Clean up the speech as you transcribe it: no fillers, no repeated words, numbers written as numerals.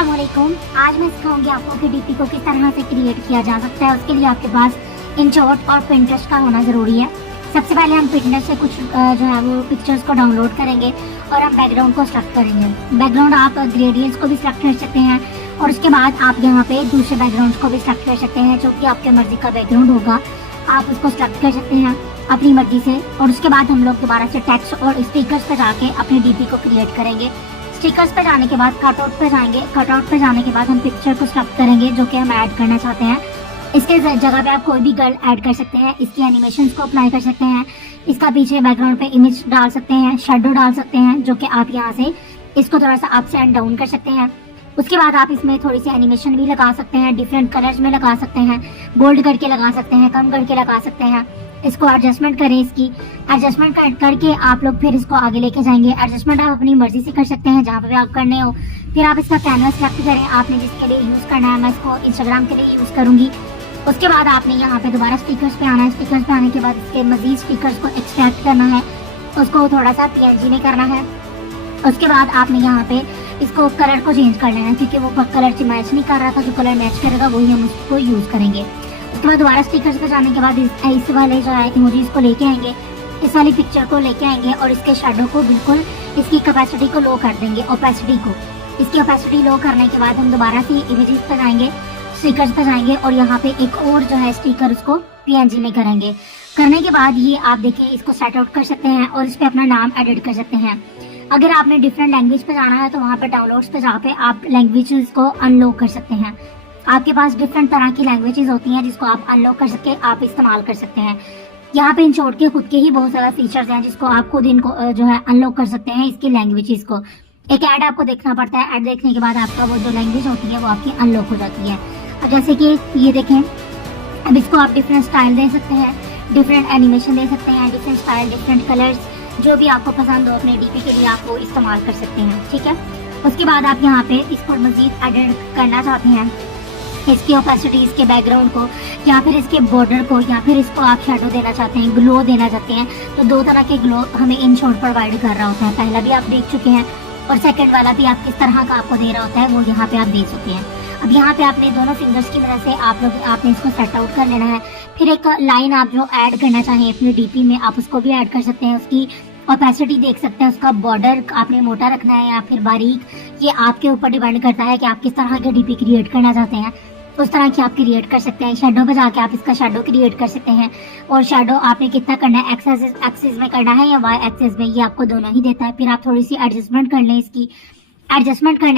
अस्सलामुअलैकुम। आज मैं सिखाऊंगी आपको कि डीपी को किस तरह से क्रिएट किया जा सकता है। उसके लिए आपके पास इनशॉट और पिंटरेस्ट का होना जरूरी है। सबसे पहले हम पिंटरेस्ट से कुछ जो है वो पिक्चर्स को डाउनलोड करेंगे और हम बैकग्राउंड को सिलेक्ट करेंगे। बैकग्राउंड आप ग्रेडियंट्स को भी सिलेक्ट कर सकते हैं और उसके बाद आप यहाँ पे दूसरे बैकग्राउंड को भी सिलेक्ट कर सकते हैं, जो कि आपके मर्जी का बैकग्राउंड होगा। आप उसको सिलेक्ट कर सकते हैं अपनी मर्जी से। और उसके बाद हम लोग दोबारा से टेक्स्ट और स्टिकर्स पे जाके अपनी डीपी को क्रिएट करेंगे। स्टिकर्स पे जाने के बाद कटआउट पे जाएंगे। कटआउट पे जाने के बाद हम पिक्चर को सिलेक्ट करेंगे जो कि हम ऐड करना चाहते हैं। इसके जगह पे आप कोई भी गर्ल ऐड कर सकते हैं। इसकी एनिमेशंस को अप्लाई कर सकते हैं। इसका पीछे बैकग्राउंड पे इमेज डाल सकते हैं, शेडो डाल सकते हैं, जो कि आप यहाँ से इसको थोड़ा सा अप एंड डाउन कर सकते हैं। उसके बाद आप इसमें थोड़ी सी एनिमेशन भी लगा सकते हैं, डिफरेंट कलर्स में लगा सकते हैं, बोल्ड करके लगा सकते हैं, कम करके लगा सकते हैं। इसको एडजस्टमेंट करें। इसकी एडजस्टमेंट करके आप लोग फिर इसको आगे लेके जाएंगे। एडजस्टमेंट आप अपनी मर्जी से कर सकते हैं जहाँ पे आप करने हो। फिर आप इसका कैनवास सेलेक्ट करें, आपने जिसके लिए यूज करना है। मैं इसको इंस्टाग्राम के लिए यूज करूंगी। उसके बाद आपने यहाँ पे दोबारा स्टिकर्स पे आना है। स्टिकर्स पे आने के बाद इसके मजीद स्टिकर्स को एक्सट्रैक्ट करना है, उसको थोड़ा सा PNG में करना है। उसके बाद आपने यहाँ पे इसको कलर को चेंज कर लेना है, क्योंकि वो कलर मैच नहीं कर रहा था। जो कलर मैच करेगा वही हम उसको यूज करेंगे। उसके बाद दोबारा स्टिकर्स पे जाने के बाद इस वाले जो है इमोजीज को लेके आएंगे, इस वाली पिक्चर को लेके आएंगे और इसके शेडो को बिल्कुल इसकी कैपेसिटी को लो कर देंगे, ओपेसिटी को। इसकी ओपेसिटी लो करने के बाद हम दोबारा से इमेजेस पे जाएंगे, स्टिकर्स पे जाएंगे और यहाँ पे एक और जो है स्टिकर उसको PNG में करेंगे। करने के बाद ये आप देखिए इसको सेट आउट कर सकते हैं और इस पे अपना नाम एडिट कर सकते हैं। अगर आपने डिफरेंट लैंग्वेज पे जाना है तो वहाँ पे डाउनलोड्स पे जाके आप लैंग्वेजेस को अनलॉक कर सकते हैं। आपके पास डिफरेंट तरह की लैंग्वेजेस होती हैं जिसको आप अनलॉक कर सकते हैं, आप इस्तेमाल कर सकते हैं। यहाँ पे इनशॉट के खुद के ही बहुत सारे फीचर्स हैं जिसको आप खुद इनको जो है अनलॉक कर सकते हैं इसकी लैंग्वेजेस को। एक ऐड आपको देखना पड़ता है, ऐड देखने के बाद आपका वो जो लैंग्वेज होती है वो आपकी अनलॉक हो जाती है। अब जैसे कि ये देखें, अब इसको आप डिफरेंट स्टाइल दे सकते हैं, डिफरेंट एनिमेशन दे सकते हैं, डिफरेंट स्टाइल, डिफरेंट कलर्स, जो भी आपको पसंद हो अपने डीपी के लिए आप वो इस्तेमाल कर सकते हैं। ठीक है। उसके बाद आप यहाँ पे इसको मजीद एडिट करना चाहते हैं, इसकी ओपेसिटी, इसके बैकग्राउंड को, या फिर इसके बॉर्डर को, या फिर इसको आप शेडो देना चाहते हैं, ग्लो देना चाहते हैं, तो दो तरह के ग्लो हमें इनशॉट प्रोवाइड कर रहा होता है। पहला भी आप देख चुके हैं और सेकंड वाला भी आप किस तरह का आपको दे रहा होता है वो यहाँ पे आप देख सकते हैं। अब यहाँ पे आपने दोनों फिंगर्स की मदद से आपने इसको सेट आउट कर लेना है। फिर एक लाइन आप जो ऐड करना चाहें अपने डीपी में आप उसको भी ऐड कर सकते हैं। उसकी ओपेसिटी देख सकते हैं, उसका बॉर्डर आपने मोटा रखना है या फिर बारीक, ये आपके ऊपर डिपेंड करता है कि आप किस तरह के डीपी क्रिएट करना चाहते हैं, उस तरह की आप क्रिएट कर सकते हैं। शेडो पे जाके आप इसका शेडो क्रिएट कर सकते हैं और शेडो आपने कितना करना है, एक्सिस में करना है या Y एक्सिस में, ये आपको दोनों ही देता है। फिर आप थोड़ी सी एडजस्टमेंट कर लें। इसकी एडजस्टमेंट करने